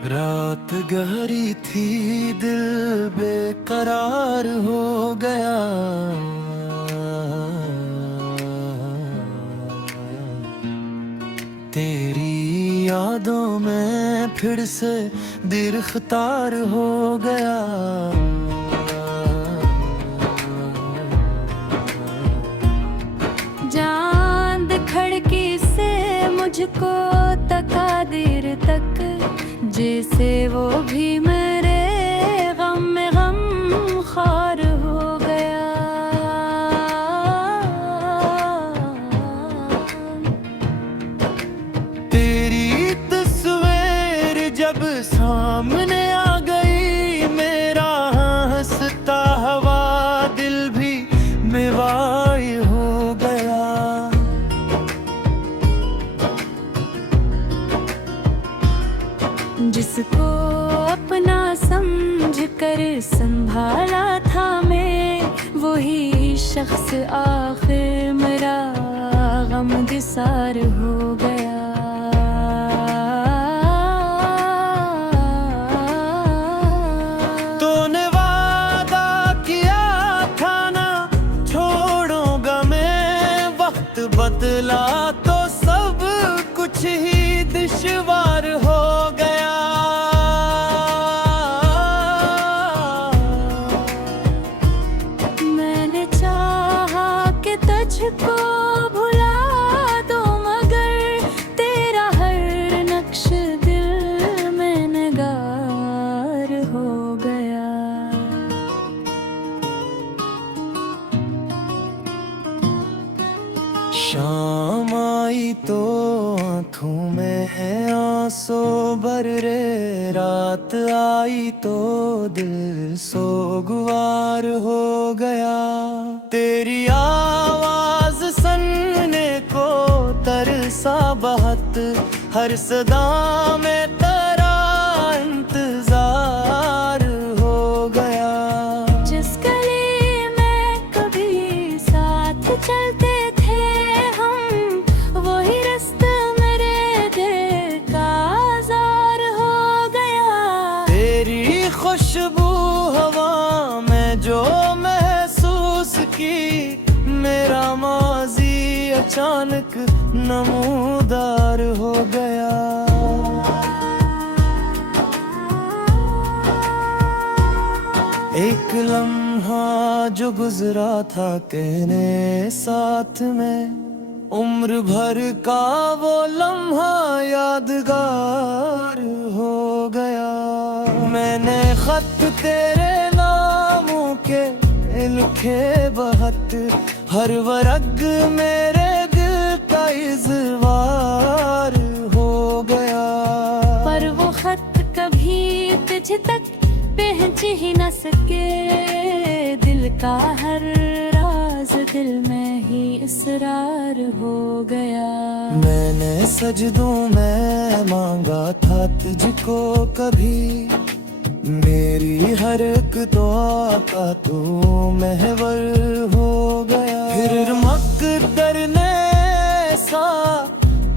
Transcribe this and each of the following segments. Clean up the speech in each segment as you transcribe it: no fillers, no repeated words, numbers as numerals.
रात गहरी थी, दिल बेकरार हो गया। तेरी यादों में फिर से गिरफ्तार हो गया। चांद खिड़की से मुझको तकादीर तक, जैसे वो भी मेरे गम में गम खार हो गया। तेरी तस्वीर जब सामने आ गई, मेरा हंसता हुआ दिल भी बेवाई हो गया। जिसको अपना समझ कर संभाला था मैं, वही शख्स आखिर मेरा गमगसार हो गया। तूने वादा किया था ना छोड़ूंगा मैं, वक्त बदला तो सब कुछ ही दुश्वार हो गया। मैंने चाहा कि तुझको भुला दो, मगर तेरा हर नक्श दिल में नगार हो गया। शाम आई तो आँखों में है आंसू भर रे, रात आई तो दिल सोगवार हो गया। तेरी आवाज सुनने को तरसा बहुत, हर सदा में तेरा इंतजार हो गया। जिस गली में कभी साथ चलते थे हम, वही रास्ता मेरे दिल का आज़ार हो गया। तेरी खुशबू हवा में जो महसूस की, मेरा माजी अचानक नमूदार हो गया। एक लम्हा जो गुजरा था तेरे साथ में, उम्र भर का वो लम्हा यादगार हो गया। मैंने खत तेरे नामों के लिखे बहुत, हर वर्ग मेरे दिल का इज़हार हो गया। पर वो खत कभी तुझ तक पहुंच ही न सके, दिल का हर राज दिल में ही इसरार हो गया। मैंने सजदों में मांगा था तुझको कभी, मेरी हर एक दुआ का तू महवर हो गया। फिर मकदर ने ऐसा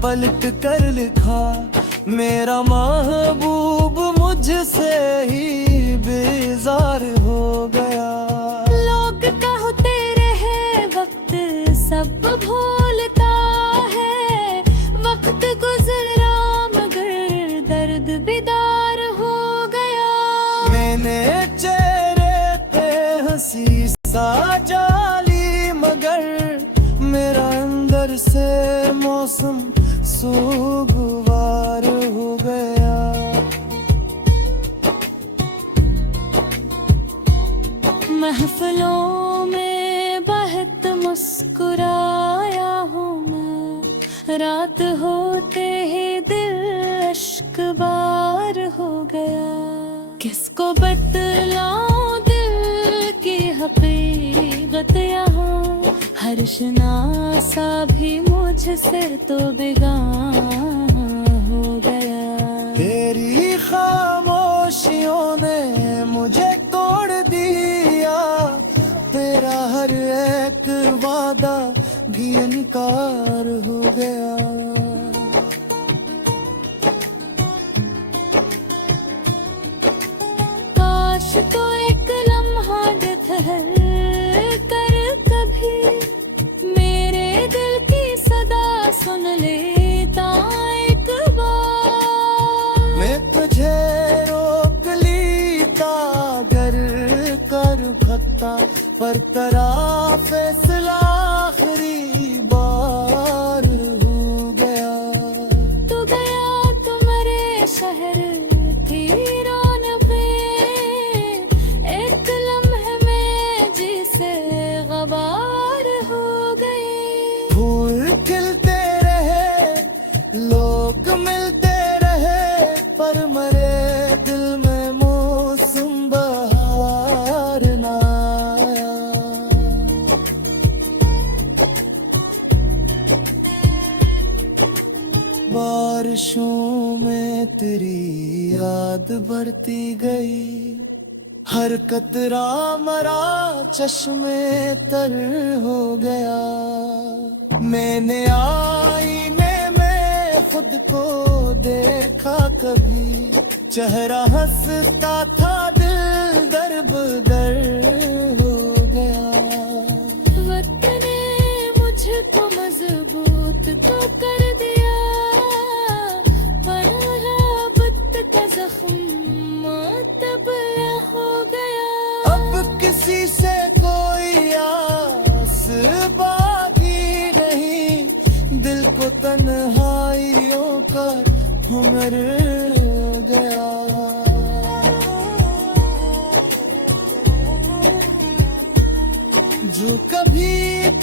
पलट कर लिखा, मेरा महबूब मुझसे ही बेजार हो गया। लोग कहते रहे वक्त सब भूलता है, वक्त गुजरा मगर दर्द बेदार हो गया। मैंने चेहरे पे हंसी सा जाली, मगर मेरा अंदर से मौसम सोगवार हो गया। महफिलों में बहुत मुस्कुराया हूँ मैं, रात होते ही दिल अश्क बार हो गया। किसको बतलाऊं दिल की हकीकत यहाँ, हर शनासा भी मुझसे तो बेगाना हो गया। तेरी खामोशियों ने मुझे तोड़ दिया, तेरा हर एक वादा भी इनकार हो गया। तो एक लम्हा ठहर कर कभी मेरे दिल की सदा सुन लेता एक बार। मैं तुझे रोक लीता अगर कर सकता, पर तेरा फैसला आखिरी बार हो गया। तू गया तो मेरे शहर थी रौनक़े, एक लम्हे में जिसे गवार हो गए। फूल खिलते रहे, लोग मिलते रहे, पर मेरे दिल में मौसम बहार ना आया। बारिशों में तेरी याद बढ़ती गई, हर कतरा मरा चश्मे तर हो गया। मैंने आईने में खुद को देखा कभी, चेहरा हंसता था दिल दर बदर हो गया। वक्त ने मुझको मजबूत तो कर दिया, पर मोहब्बत का जख्म तब हो गया। अब किसी से कोई आस बाकी नहीं, दिल को तन्हाइयों का हुनर गया। जो कभी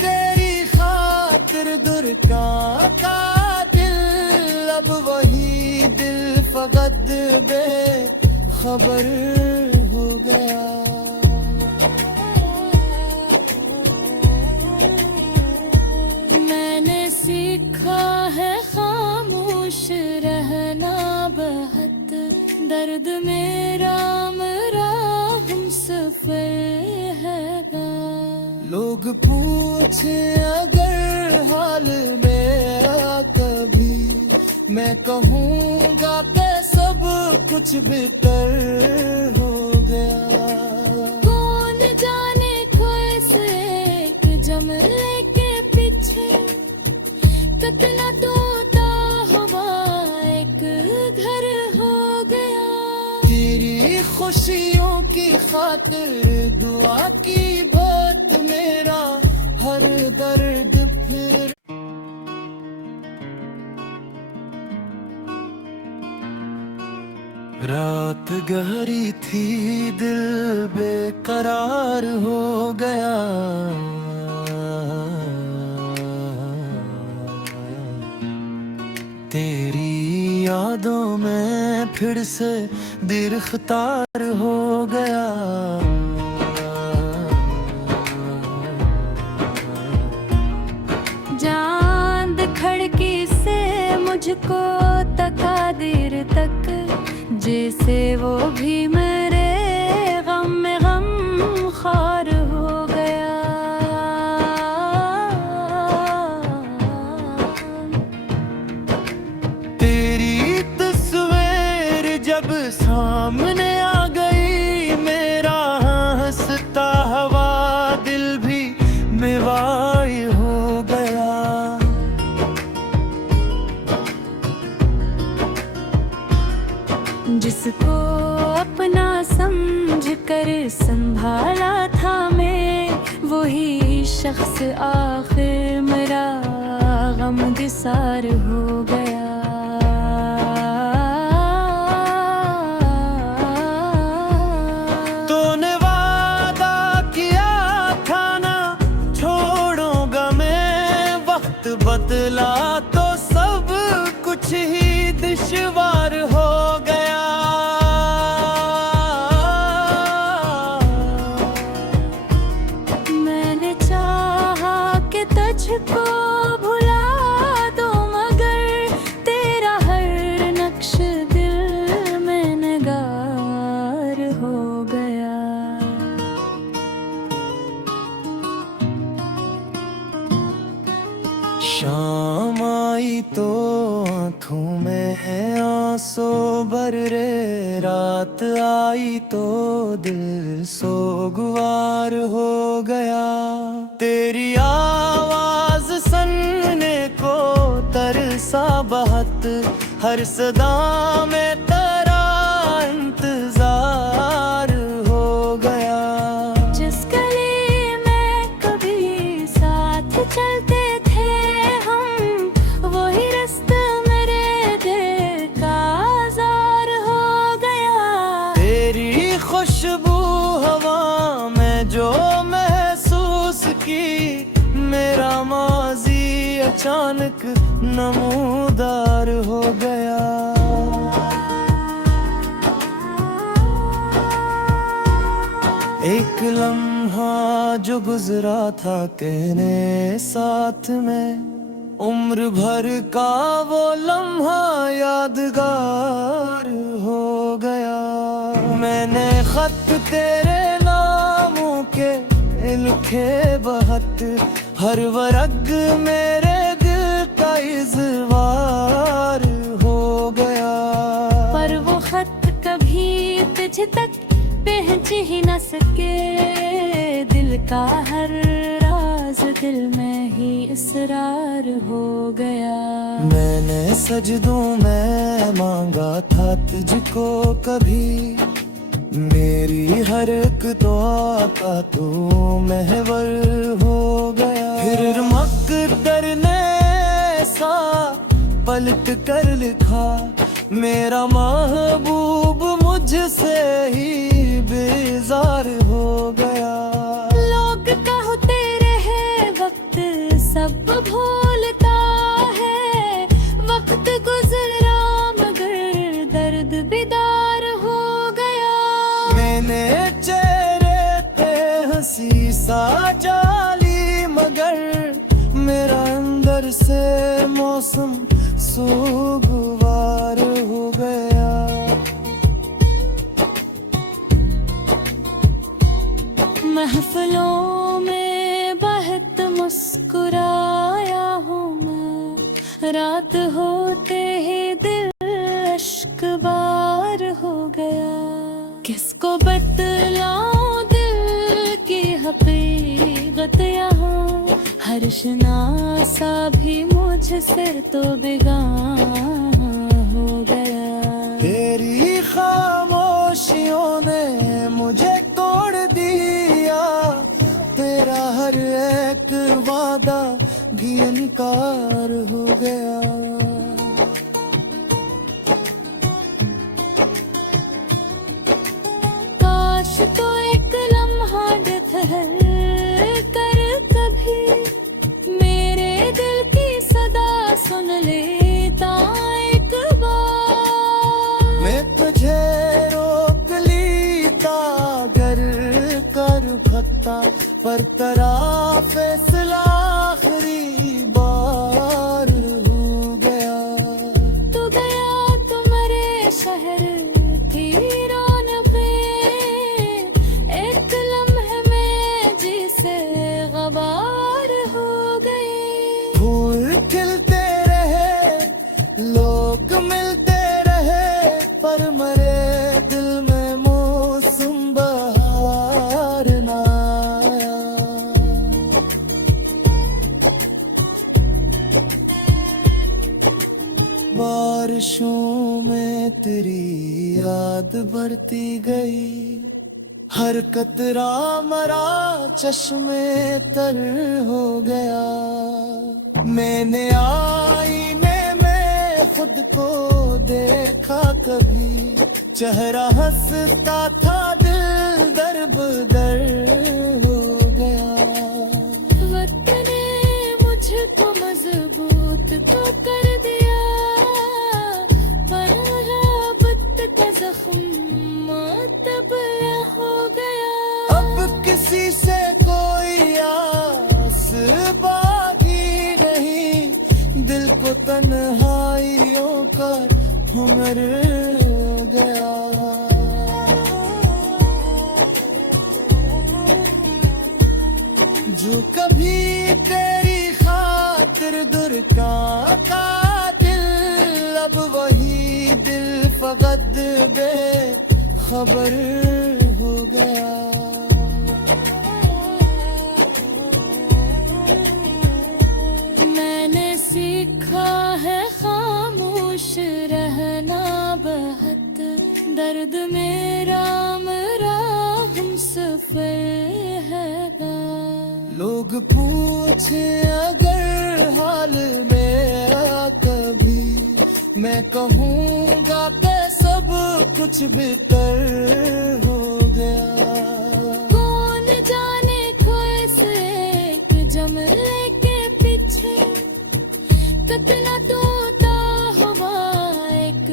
तेरी खातिर दुर्गा का दिल, अब वही दिल फकत बेखबर हो गया। मैंने सीखा है खामोश रहना बहुत, दर्द मेरा मेरा हम सफर है। लोग पूछे अगर हाल मेरा कभी, मैं कहूँगा कि सब कुछ बेहतर हो गया। कौन जाने कैसे एक जमले के पीछे कितना तोता हुआ एक घर हो गया। तेरी खुशियों की खातिर दुआ की बात, मेरा हर दर्द फिर। रात गहरी थी, दिल बेकरार हो गया। तेरी यादों में फिर से गिरफ्तार हो गया। चांद खिड़की से मुझको तकादीर तक, जैसे वो भी मेरे गम में गम खार हो गया। तेरी तस्वीर जब सामने आ गई, मेरा हंसता हुआ दिल भी मेवाई हो गया। जिसको अपना समझ कर संभाला था मैं, वही शख्स आखिर मेरा गमगसार हो गया। तूने वादा किया था ना छोड़ूंगा मैं, वक्त बदला तो सब कुछ ही दुश्वार हो गया। मैंने चाहा कि तुझको भुला दो, मगर तेरा हर नक्श दिल में नगार हो गया। शाम आई तो आँखों में आंसू भर रे, रात आई तो दिल सोगवार हो गया। तेरी आवाज सुनने को तरसा बहुत, हर सदा में तेरा इंतजार हो गया। जिस गली में कभी साथ चलते थे हम, वही रास्ता मेरे दिल का आज़ार हो गया। तेरी खुशबू हवा में जो महसूस की, मेरा माजी अचानक नमूदार हो गया। एक लम्हा जो गुजरा था तेरे साथ में, उम्र भर का वो लम्हा यादगार हो गया। मैंने खत तेरे नामों के लिखे बहुत, हर वर्ग मेरे दिल का इज़वार हो गया। पर वो खत कभी तुझ तक पहुँच ही न सके, दिल का हर राज दिल में ही इसरार हो गया। मैंने सजदों में मांगा था तुझको कभी, मेरी हर एक दुआ का तू महवर हो गया। फिर मक़दर ने ऐसा पलट कर लिखा, मेरा महबूब मुझसे ही बेजार हो गया। लोग कहते रहे वक्त सब भूलता है, वक्त गुजरा मगर दर्द बेदार हो गया। मैंने चेहरे पे हंसी सा जाली, मगर मेरा अंदर से मौसम सोगवार हो गया। महफिलों में बहुत मुस्कुराया हूँ मैं, रात होते ही दिल अश्क बार हो गया। किसको बतलाऊं दिल की हकीकत यहाँ, हर शनासा भी मुझसे तो बेगाना हो गया। तेरी खामोशियों ने मुझे तोड़ दिया, तेरा हर एक वादा भी इनकार हो गया। काश तो एक लम्हा ठहर कर कभी, मेरे दिल की सदा सुन लेता एक बार। मैं तुझे रोक लेता अगर कर सकता, पर तेरा फैसला आखिरी बार हो गया। तू गया तुम्हारे शहर की रौनकें, एक लम्हे में जिसे गवार हो गई। फूल खिलते रहे, लोग मिलते रहे, पर मरे दिल में मौसम बहार ना आया। बारिशों में तेरी याद बढ़ती गई, हर कतरा मरा चश्मे तर हो गया। मैंने आईने में खुद को देखा कभी, चेहरा हंसता था दिल दर बदर हो गया। वक्त ने मुझको मजबूत तो कर दिया, पर मोहब्बत का जख्म तब हो गया। अब किसी से कोई आस बाकी नहीं, दिल को तन्हाइयों का हुनर हो गया। जो कभी तेरी खातिर दुर आशिकां का दिल अब वही दिल फकत बेखबर हो गया। मैंने सीखा है खामोश रहना बहुत, दर्द मेरा हम सफर है। लोग पूछे अगर हाल मेरा कभी, मैं कहूँगा कि सब कुछ बेहतर हो गया। कौन जाने कोई से एक जमले के पीछे कितना तोता हुआ एक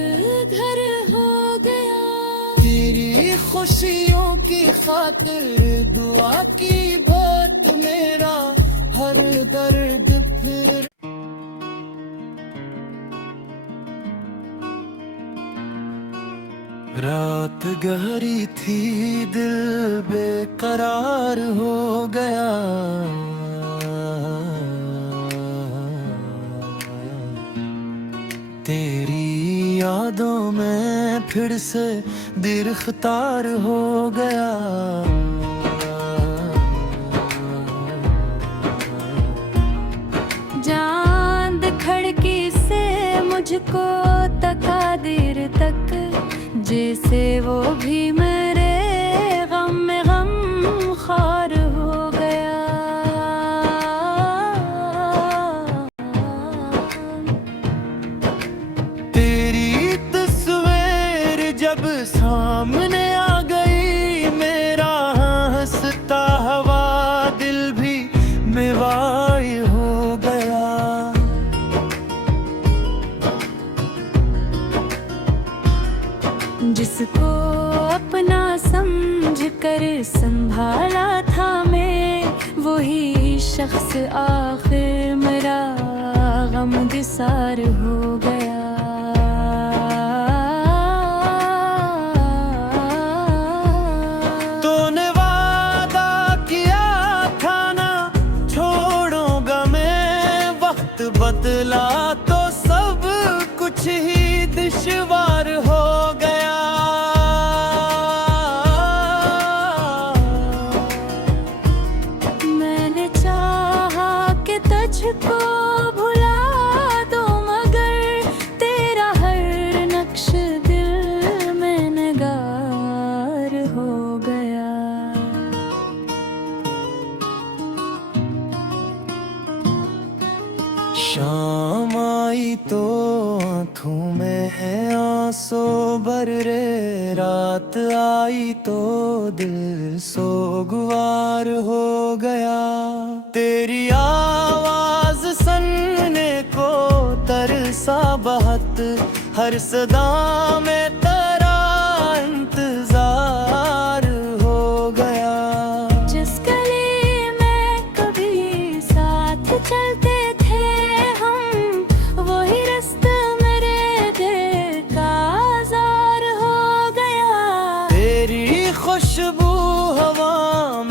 घर हो गया। तेरी खुशियों की खातिर दुआ की बात मेरा हर दर्द फिर। रात गहरी थी दिल बेकरार हो गया। तेरी यादों में फिर से गिरफ्तार हो गया। चांद खिड़की से मुझको तका देर तक, जैसे वो भी मेरे गम में गम खार हो गया। तेरी तस्वीर जब सामने आ गई, मेरा हंसता हुआ दिल भी बेवाई हो गया। जिसको अपना समझ कर संभाला था मैं, वही शख्स आखिर मेरा गमगसार हो गया। तूने वादा किया था ना छोड़ूंगा मैं, वक्त बदला तो सब कुछ ही दुश्वार हो गया। मैंने चाहा कि तुझको भुला दो, मगर तेरा हर नक्श दिल में नगार हो गया। शाम आई तो आँखों में है आंसू भर रे, रात आई तो दिल सोगवार हो गया। तेरी आवाज सुनने को तरसा बहुत, हर सदा में तेरा इंतजार हो गया। जिस गली में कभी साथ चलते थे हम, वही रास्ता मेरे दिल का आज़ार हो गया। तेरी खुशबू हवा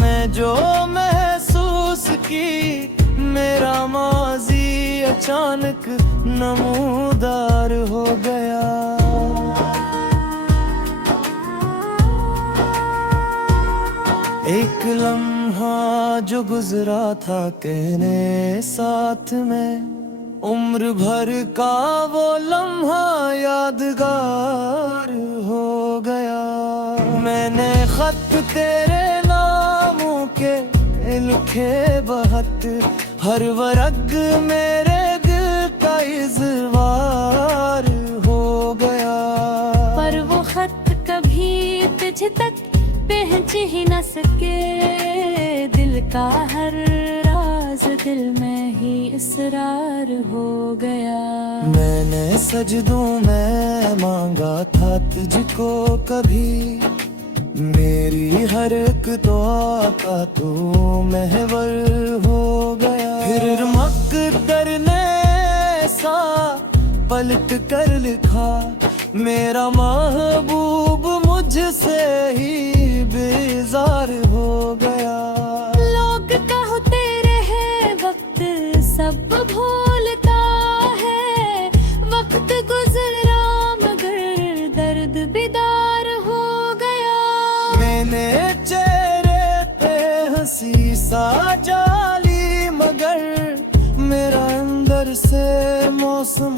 में जो महसूस की, मेरा माजी अचानक नमूदार हो गया। एक लम्हा जो गुजरा था तेरे साथ में, उम्र भर का वो लम्हा यादगार हो गया। मैंने खत तेरे नामों के लिखे बहुत, हर वर्ग मेरे दिल का इज़हार हो गया। पर वो खत कभी तुझ तक पहुँच ही न सके, दिल का हर राज दिल में ही इसरार हो गया। मैंने सजदों में मांगा था तुझको कभी, मेरी हर एक दुआ का तू महवर हो गया। फिर मकदर ने ऐसा पलट कर लिखा, मेरा महबूब मुझसे ही बेजार हो गया। लोग कहते रहे वक्त सब भूलता से मौसम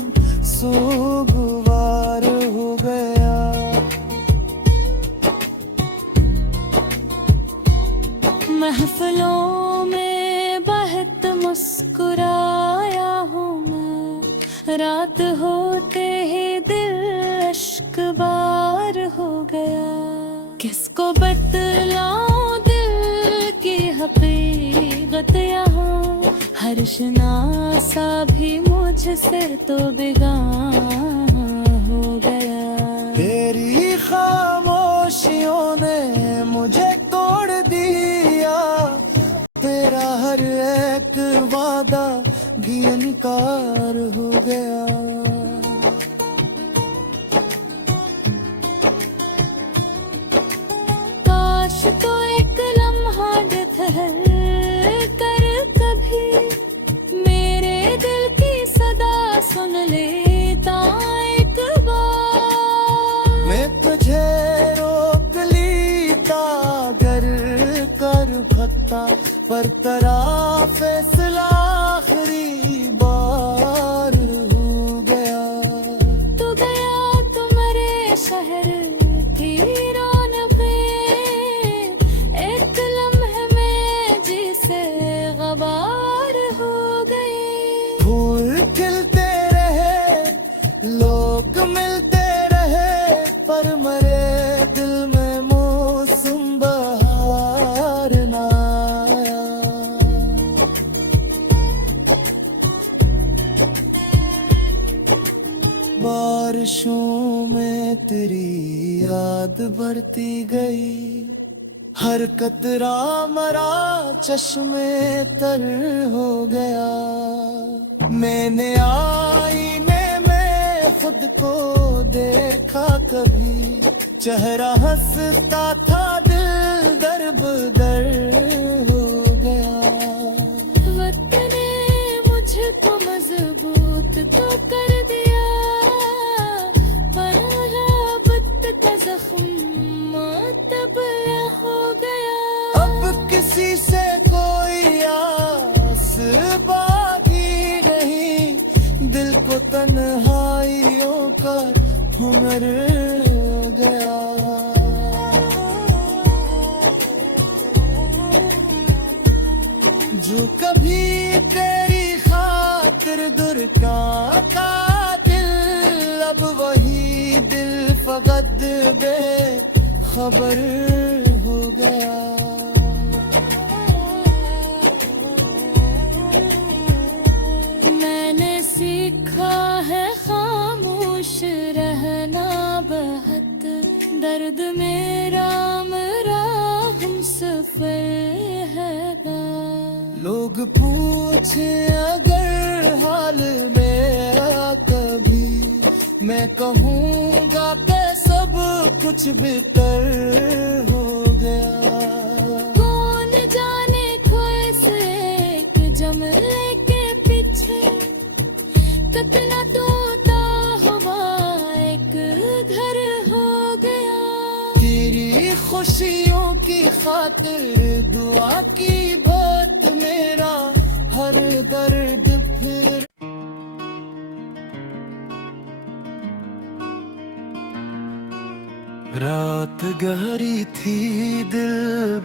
सुगवार हो गया। महफिलों में बहुत मुस्कुराया हूँ मैं, रात होते ही दिल अश्क बार हो गया। किसको बतलाऊं दिल की हकीकत यहाँ, हर शनासा भी मुझसे तो बेगाना हो गया। तेरी खामोशियों ने मुझे तोड़ दिया, तेरा हर एक वादा भी इनकार हो गया। काश तो एक लम्हा ठहर कर कभी मेरे दिल की सदा सुन लेता एक बार। मैं तुझे रोक लेता गर कर भत्ता, पर तेरा फैसला आखिरी बार हो गया। तू गया तो मेरे शहर की रौनकें एक लम्हे में जिसे गवार हो गई। फूल खिलते रहे, लोग मिलते रहे, पर मेरे दिल में मौसम बहार ना आया। बारिशों में तेरी याद बढ़ती गई, हर कतरा मरा चश्मे तर हो गया। मैंने आईने में खुद को देखा कभी, चेहरा हंसता था दिल दर हो गया। वक्त ने मुझको मजबूत तो कर दिया, पर मोहब्बत का जख्म तब हो गया। अब किसी से कोई आस बाकी नहीं, दिल को तन्हाइयों का हुनर हो गया। जो कभी तेरी खातिर दुर्गा का दिल, अब वही दिल फकत बेखबर हो गया। मैंने सीखा है खामोश रहना बहुत, दर्द मेरा हम सफर है। लोग पूछे अगर हाल मेरा कभी, मैं कहूँगा कि सब कुछ बेहतर हो गया। कौन जाने खोए से एक जमले के पीछे कितना तोता हुआ एक घर हो गया। तेरी खुशियों की खातिर दुआ की बात, मेरा हर दर्द फिर। रात गहरी थी, दिल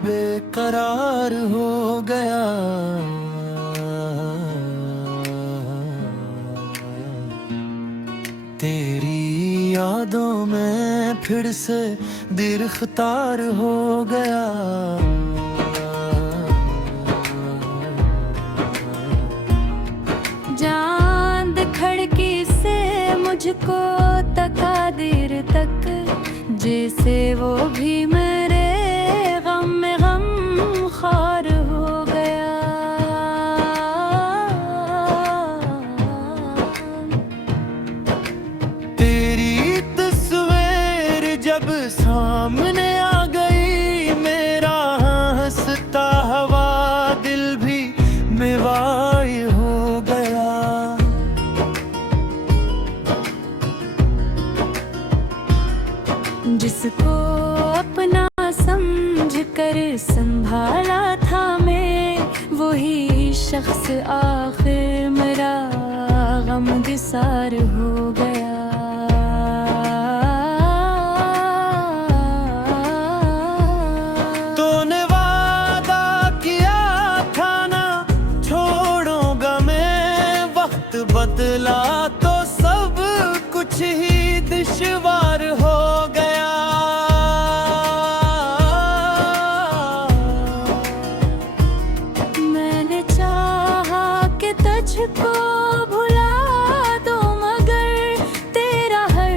बेकरार हो गया। तेरी यादों में फिर से गिरफ्तार हो गया। चांद खिड़की से मुझको तकादीर तक, जैसे वो भी मेरे गम में गम खार हो गया। तेरी तस्वीर जब सामने आ गई, मेरा हंसता हुआ दिल भी बेवाई हो गया। जिसको अपना समझ कर संभाला था मैं, वही शख्स आखिर मेरा गमदिसार हो गया। तूने वादा किया था ना छोड़ूंगा मैं, वक्त बदला तो सब कुछ ही दुश्वार हो गया। मैंने चाहा कि तुझको भुला दो, मगर तेरा हर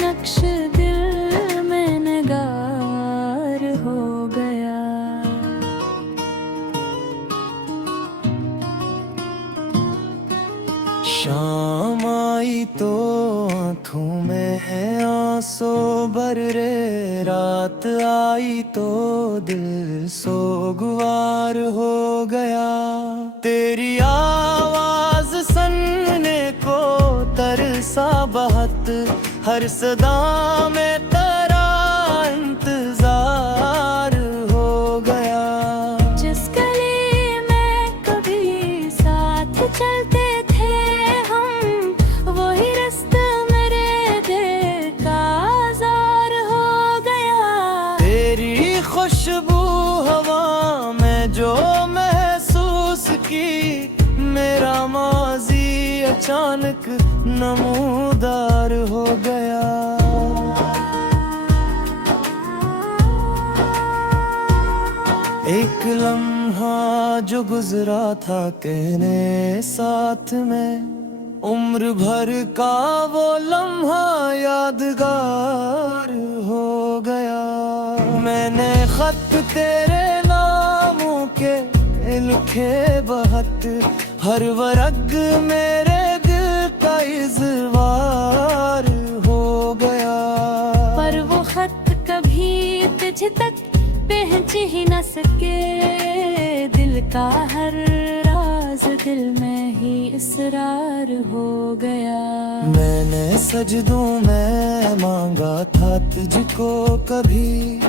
नक्श दिल में नगार हो गया। शाम आई तो आँखों में है आंसू भर रे, रात आई तो दिल सोगवार हो गया। तेरी आवाज सुनने को तरसा बहुत, हर सदा में तेरा इंतजार हो गया। जिस गली में कभी साथ चलते थे हम, वही रास्ता मेरे दिल का आज़ार हो गया। तेरी खुशबू हवा में जो महसूस की, मेरा माजी अचानक नमूदार हो गया। एक लम्हा जो गुजरा था कहने साथ में, उम्र भर का वो लम्हा यादगार हो गया। मैंने खत तेरे नामों के लिखे बहुत, हर वर्ग मेरे दिल का इज़वार हो गया। पर वो खत कभी तुझ तक पहुँच ही न सके, दिल का हर राज दिल में ही इसरार हो गया। मैंने सजदों में मांगा था तुझको कभी,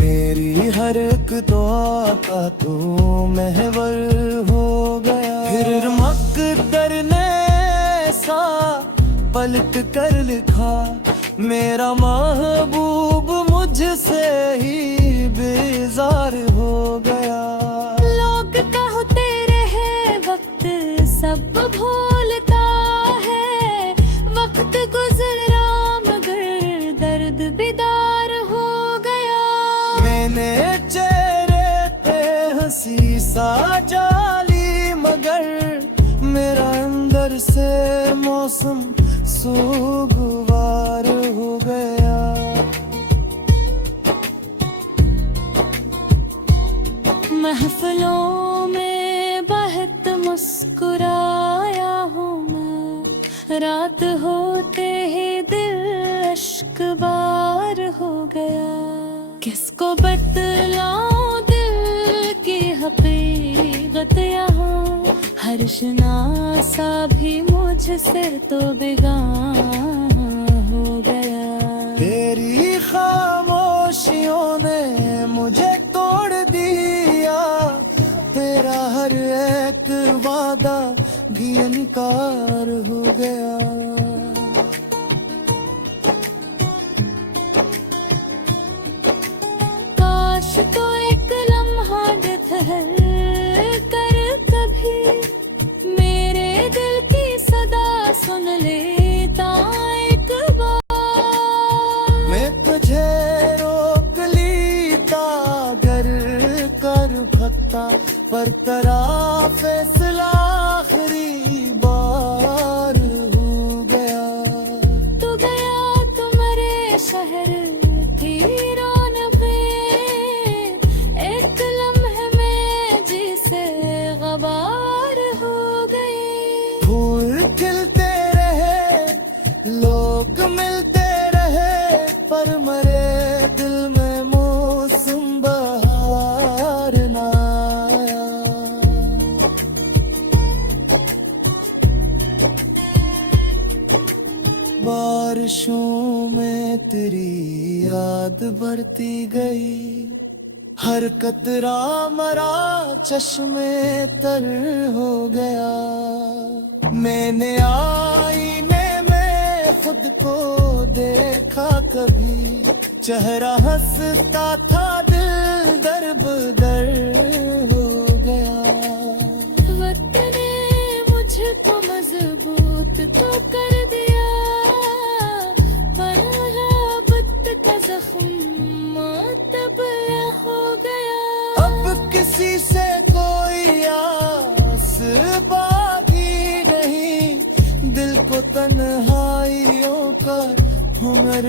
मेरी हर एक दुआ का तू महवर हो गया। फिर मकदर ने ऐसा पलट कर लिखा, मेरा महबूब मुझसे ही बेजार हो गया। लोग कहते रहे वक्त सब भूलता है, वक्त गुजरा मगर दर्द बेदार हो गया। मैंने चेहरे पे हंसी सा जाली, मगर मेरा अंदर से मौसम सोगवार हो गया। महफिलों में बहुत मुस्कुराया हूँ मैं, रात होते ही दिल अश्कबार हो गया। किसको बतलाऊं दिल की हकीकत यहाँ, हर शनासा भी मुझसे तो बेगाना हो गया। तेरी खामोशियों ने मुझे तोड़ दिया, तेरा हर एक वादा भी इनकार हो गया। काश तो एक लम्हा ठहर कर कभी मेरे दिल की सदा सुन लेता एक बार। मैं तुझे रोक लीता घर कर भक्ता, पर तेरा फैसला आखिरी बार हो गया। तू गया तो मेरे शहर थी रौनक़ें, एक लम्हे में जिसे गबार हो गई। फूल खिलते रहे लोग मिलते रहे, पर मरे दिल में मौसम बहार ना आया। बारिशों में तेरी याद बढ़ती गई, हर कतरा मरा चश्मे तर हो गया। मैंने आईने में खुद को देखा कभी, चेहरा हंसता था दिल दर बदर हो गया। वक्त ने मुझको मजबूत तो कर दिया, पर मोहब्बत का जख्म तब हो गया। अब किसी से कोई आस बाकी नहीं, दिल को तन्हाइयों का हुनर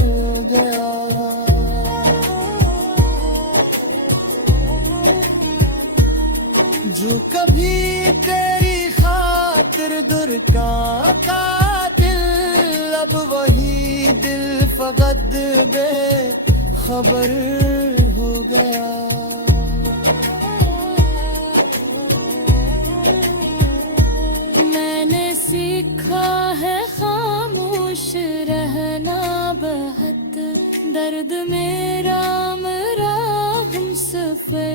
हो गया। जो कभी तेरी खातिर दुर्गा का दिल, अब वही दिल फकत बेखबर हो गया। मैंने सीखा है खामोश रहना बहुत, दर्द मेरा मेरा हम सफर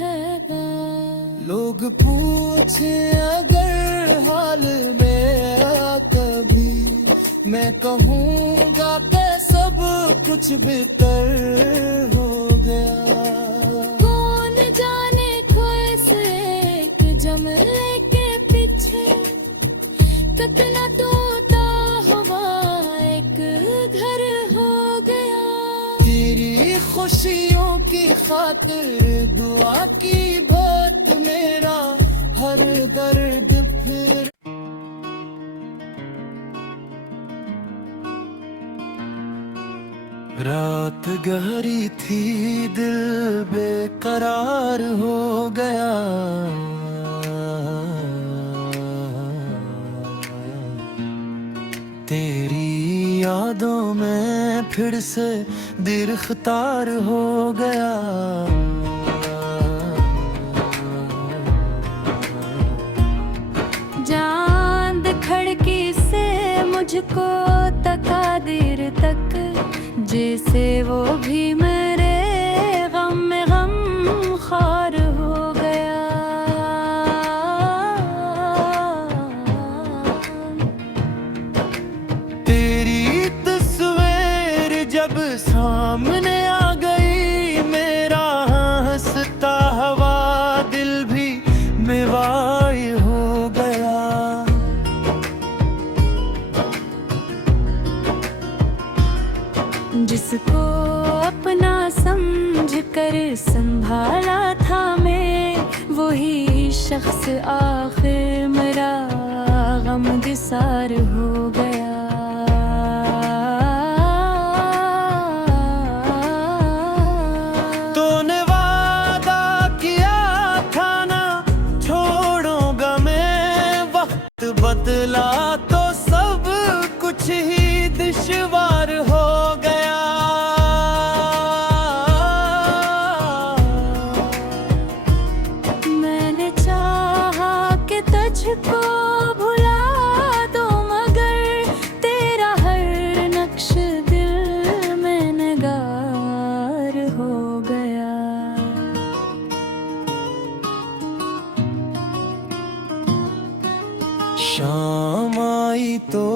है। लोग पूछे अगर हाल मेरा कभी, मैं कहूँगा कि सब कुछ बेहतर हो गया। कौन जाने कैसे एक जमले के पीछे कितना टूटा हुआ एक घर हो गया। तेरी खुशियों की खातिर दुआ की बात, मेरा हर दर्द फिर। रात गहरी थी दिल बेकरार हो गया। तेरी यादों में फिर से गिरफ्तार हो गया। चांद खिड़की से मुझको तकादीर तक, जैसे वो भी मेरे गम में गम खार हो गया। तेरी तस्वीर जब सामने आ गई, मेरा हंसता हुआ दिल भी बेवाई हो गया। जिसको अपना समझ कर संभाला था मैं, वही शख्स आखिर मेरा गमगसार हो गया। तूने वादा किया था ना छोड़ूंगा मैं, वक्त बदला तो सब कुछ ही दुश्वार हो गया। मैंने चाहा कि तुझको भुला दो, मगर तेरा हर नक्श दिल में नगार हो गया। शाम आई तो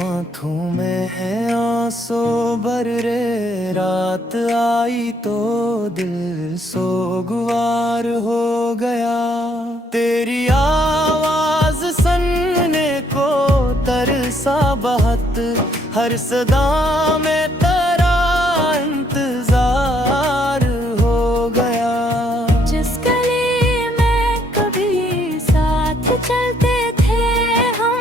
आँखों में है आंसू भर रे, रात आई तो दिल सोगवार हो गया। तेरी आवाज सुनने को तरसा बहुत, हर सदा में तेरा इंतजार हो गया। जिस गली में कभी साथ चलते थे हम,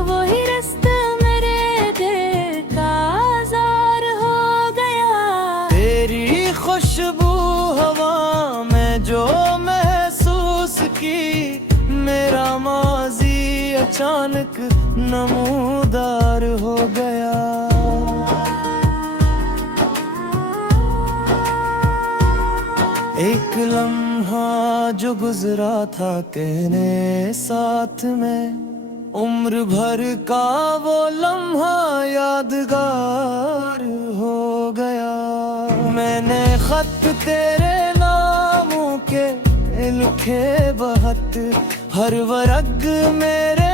वही रास्ता मेरे दिल का आज़ार हो गया। तेरी खुशबू हवा में जो महसूस की, मेरा माजी अचानक नमूदार हो गया। एक लम्हा जो गुजरा था तेरे साथ में, उम्र भर का वो लम्हा यादगार हो गया। मैंने खत तेरे नामों के लिखे बहुत, हर वर्ग मेरे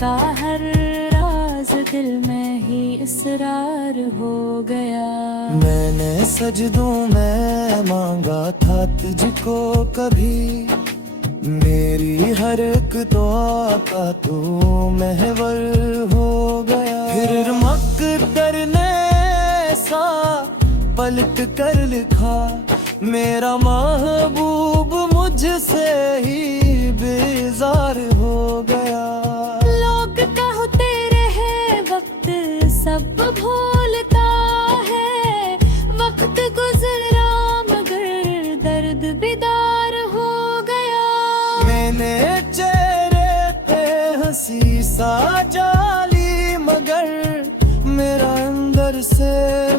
का हर राज दिल में ही इसरार हो गया। मैंने सजदों में मांगा था तुझको कभी, मेरी हर एक दुआ का तू महवर हो गया। फिर मकदर ने ऐसा पलट कर लिखा, मेरा महबूब मुझसे ही बेजार हो गया। लोग कहते रहे वक्त सब भूलता है, वक्त गुजरा मगर दर्द बेदार हो गया। मैंने चेहरे पे हंसी सा जाली, मगर मेरा अंदर से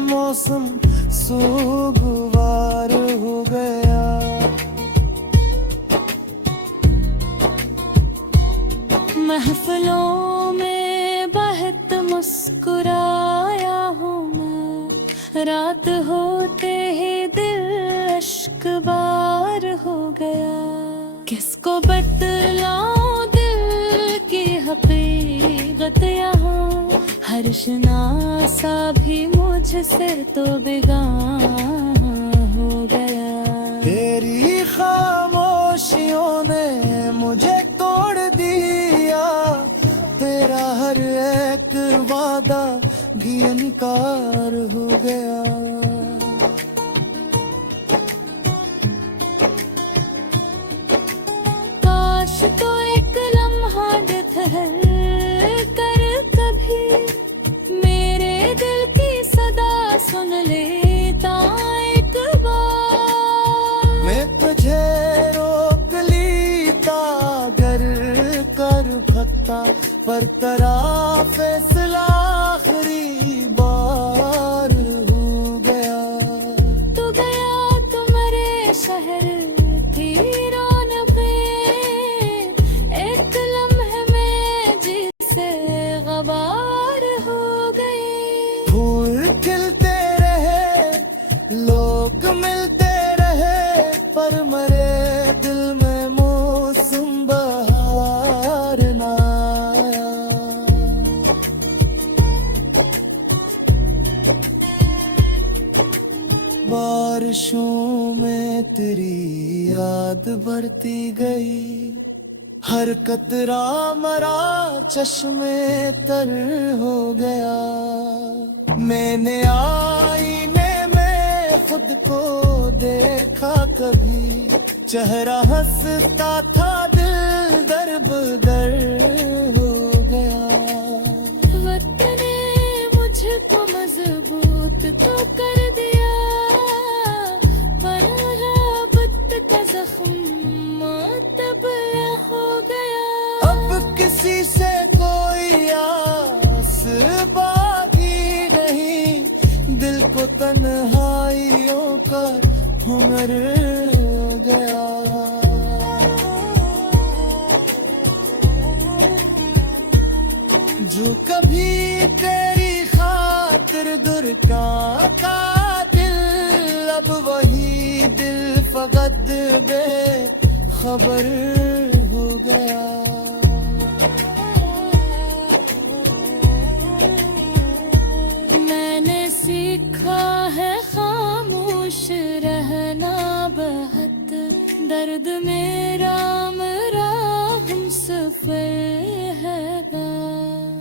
मौसम सुगवार हो गया। महफिलों में बहुत मुस्कुराया हूँ मैं, रात होते ही दिल अश्कबार हो गया। किसको बतलाऊं दिल की हकीकत यहाँ, हर शनासा भी मुझसे तो बेगाना हो गया। तेरी खामोशियों ने मुझे तोड़ दिया, तेरा हर एक वादा भी इनकार हो गया। काश तो एक लम्हा ठहर कर कभी मेरे दिल की सदा सुन लेता एक बार। मैं तुझे रोक लेता अगर कर सकता, पर तेरा फैसला आखिरी बार हो गया। तू गया तुम्हारे शहर थी रौनकें, एक लम्हे में जिसे गवार हो गए। फूल खिलते रहे, लोग मिलते रहे, पर मरे दिल में मौसम बहार ना आया। बारिशों में तेरी याद बढ़ती गई, हर कतरा मरा चश्मे तर हो गया। मैंने आईने में खुद को देखा कभी, चेहरा हंसता था दिल दर बदर हो गया। वक्त ने मुझको मजबूत तो कर दिया, पर मोहब्बत का जख्म तब हो गया। अब किसी से कोई आस बाकी नहीं, दिल को तन्हाइयों का हुनर हो गया। जो कभी तेरी खातिर दुर्गा का दिल, अब वही दिल फकत बे खबर हो गया। मैंने सीखा है खामोश रहना बहुत, दर्द मेरा मेरा हम सफर है।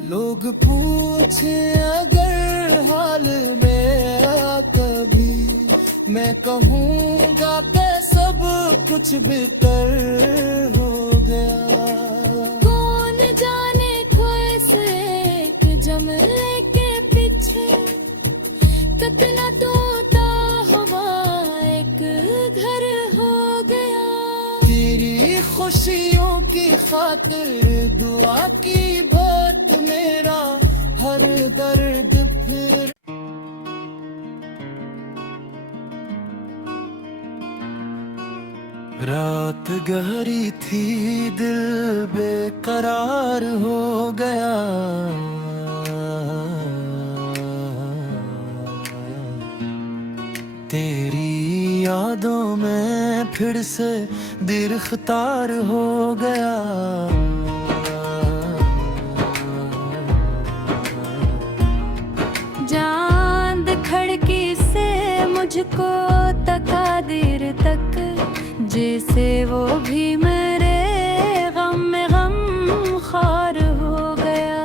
लोग पूछे अगर हाल मेरा कभी, मैं कहूँगा कि सब कुछ बेहतर हो गया। कौन जाने कैसे एक जमले के पीछे कितना तोता हुआ एक घर हो गया। तेरी खुशियों की खातिर दुआ की बात, मेरा हर दर्द फिर। रात गहरी थी, दिल बेकरार हो गया। तेरी यादों में फिर से दिल ख्तार हो गया। तुझको तकादीर तक, जैसे वो भी मेरे गम में गम खार हो गया।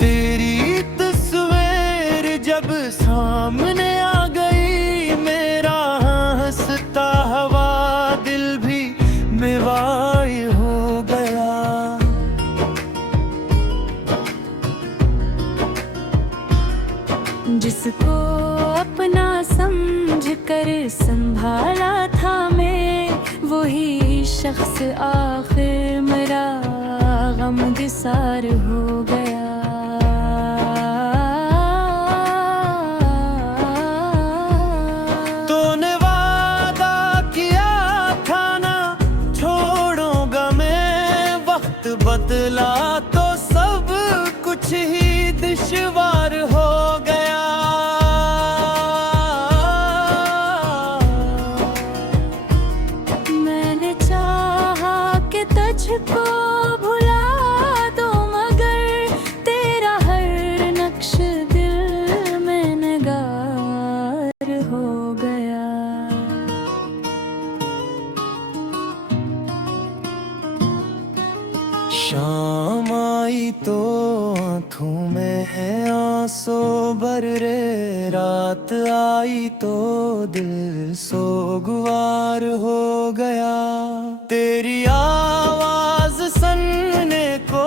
तेरी तस्वीर जब सामने आ गई, मेरा हंसता हवा दिल भी मेवाई हो गया। जिसको अपना समझ कर संभाला था मैं, वही शख्स आखिर मेरा गमगसार हो गया। तूने वादा किया था ना छोड़ूंगा मैं, वक्त बदला तो सब कुछ ही दुश्वार हो गया। मैंने चाहा कि तुझको भुला दो, मगर तेरा हर नक्श दिल में नगार हो गया। शाम आई तो आँखों में है आंसू भर रे, रात आई तो दिल सोगवार हो गया। तेरी आवाज सुनने को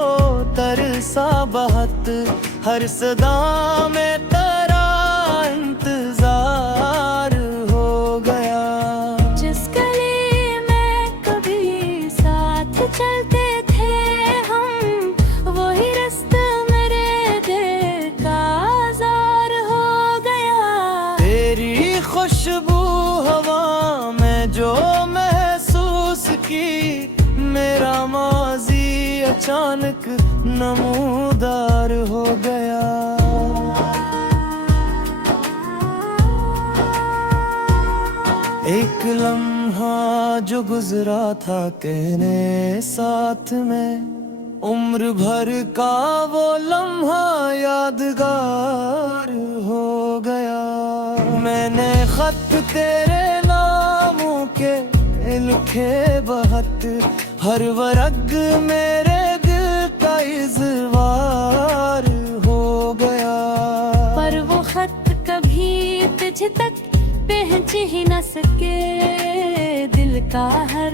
तरसा बहुत, हर सदा में तेरा इंतजार हो गया। जिस गली में कभी साथ चलते थे हम, वही रास्ता मेरे दिल का आज़ार हो गया। तेरी खुशबू हवा में जो महसूस की, मेरा माजी अचानक नमूदार हो गया। एक लम्हा जो गुजरा था तेरे साथ में, उम्र भर का वो लम्हा यादगार हो गया। मैंने खत तेरे नामों के लिखे बहुत, हर वर्ग मेरे दिल का इज़वार हो गया। पर वो खत कभी तुझ तक पहुँच ही न सके, दिल का हर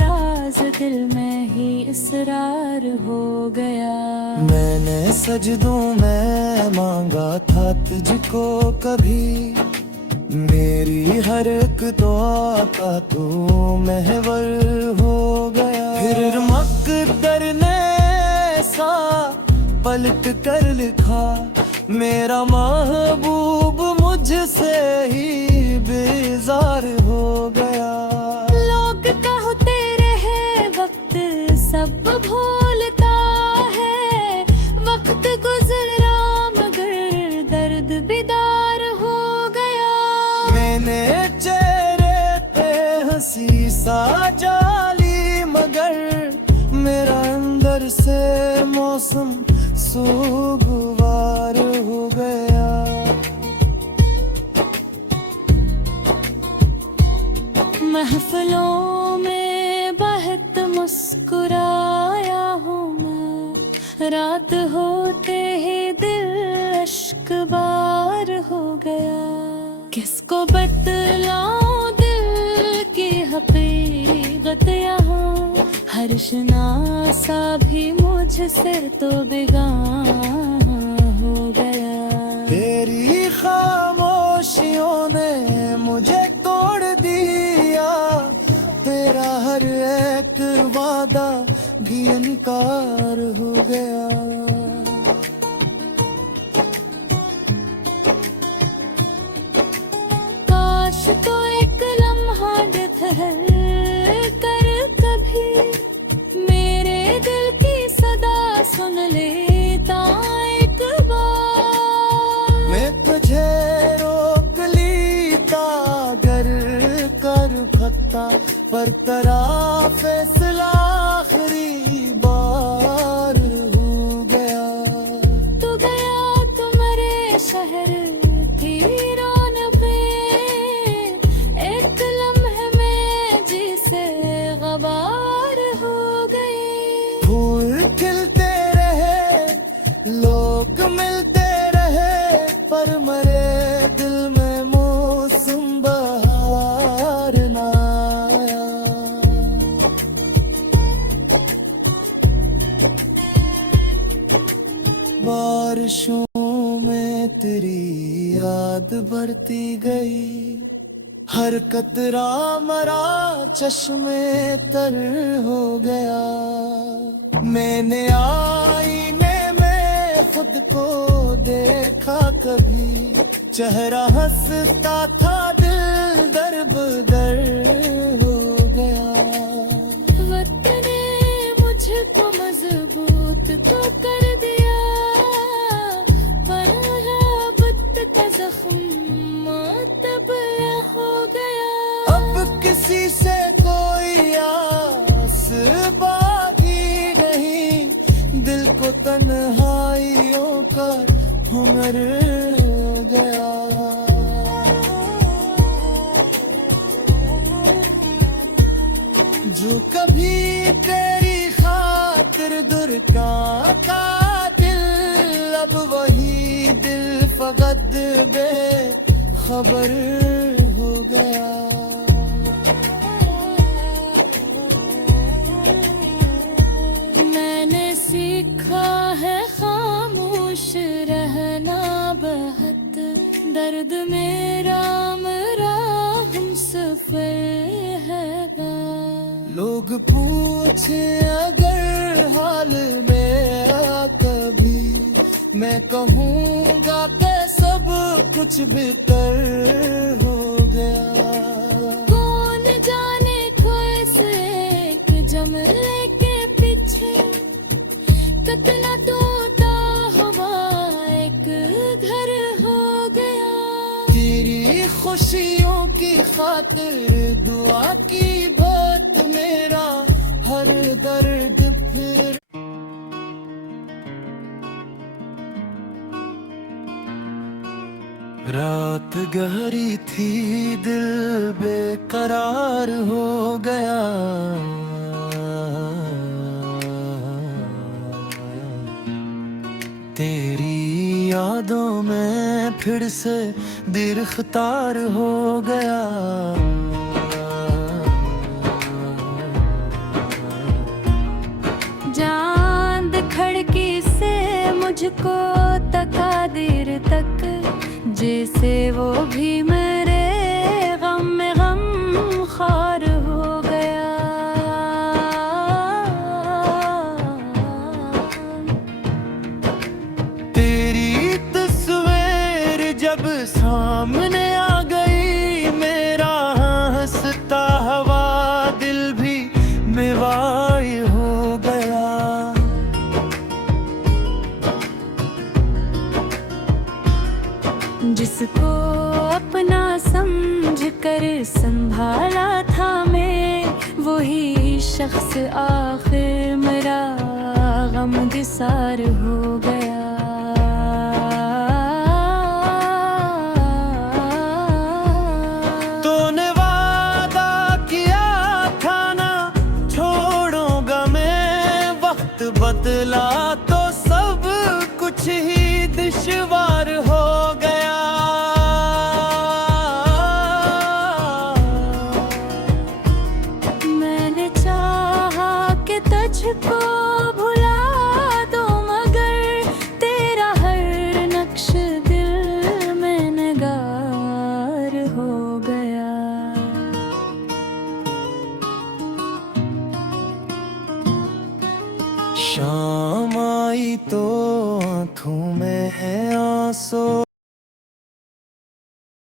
राज दिल में ही इसरार हो गया। मैंने सजदों में मांगा था तुझको कभी, मेरी हर एक दुआ का तू महवर हो गया। फिर मकदर ने ऐसा पलट कर लिखा, मेरा महबूब मुझसे ही बेजार हो गया। लोग कहते रहे वक्त सब भूलता है, वक्त गुजरा मगर दर्द बेदार हो गया। मैंने चेहरे पे हंसी सा जाली, मगर मेरा अंदर से मौसम सोगवार हो गया। महफिलों में बहुत मुस्कुराया हूँ मैं, रात होते ही दिल अश्क बार हो गया। किसको बतलाऊं दिल की हकीकत यहाँ, हर शनासा भी मुझसे तो बेगाना हो गया। तेरी खामोशियों ने मुझे तोड़ दिया, तेरा हर एक वादा भी इनकार हो गया। काश तो एक लम्हा ठहर कर कभी मेरे दिल की सदा सुन लेता एक बार। मैं तुझे रोक लीता गर कर भक्ता, पर तेरा फैसला आखिरी बार हो गया। लोग मिलते रहे पर मरे दिल में मौसम बहार ना आया। बारिशों में तेरी याद बढ़ती गई, हर कतरा मरा चश्मे तर हो गया। मैंने आईने में खुद को देखा कभी, चेहरा हंसता था दिल दर हो गया। वक्त ने मुझको मजबूत तो कर दिया, पर मोहब्बत का जख्म तब हो गया। अब किसी से कोई आस बाकी नहीं, दिल को तन्हाइयों का हुनर हो गया। जो कभी तेरी खातिर दुर्गा का दिल, अब वही दिल फकत बेखबर हो गया। मैंने सीखा है खामोश रहना बहुत, दर्द मेरा मेरा हम सफर है। लोग पूछे अगर हाल मेरा कभी, मैं कहूँगा कि सब कुछ बेहतर हो गया। कौन जाने कैसे एक जमले के पीछे कितना तोता हुआ एक घर हो गया। तेरी खुशियों की खातिर दुआ की बात, मेरा हर दर्द फिर। रात गहरी थी दिल बेकरार हो गया। तेरी यादों में फिर से गिरफ्तार हो गया। चांद खिड़की से मुझको तकादीर तक, जैसे वो भी मेरे गम में गम खार हो गया। तेरी तस्वीर जब सामने आ गई, मेरा हंसता हुआ दिल भी बेवाई हो गया। जिसको अपना समझ कर संभाला था मैं, वही शख्स आखिर मेरा गमगसार हो गया। तूने वादा किया था ना छोड़ूंगा मैं, वक्त बदला तो सब कुछ ही दुश्वार हो गया। मैंने चाहा कि तुझको भुला दो, मगर तेरा हर नक्श दिल में नगार हो गया। शाम आई तो आँखों में आंसू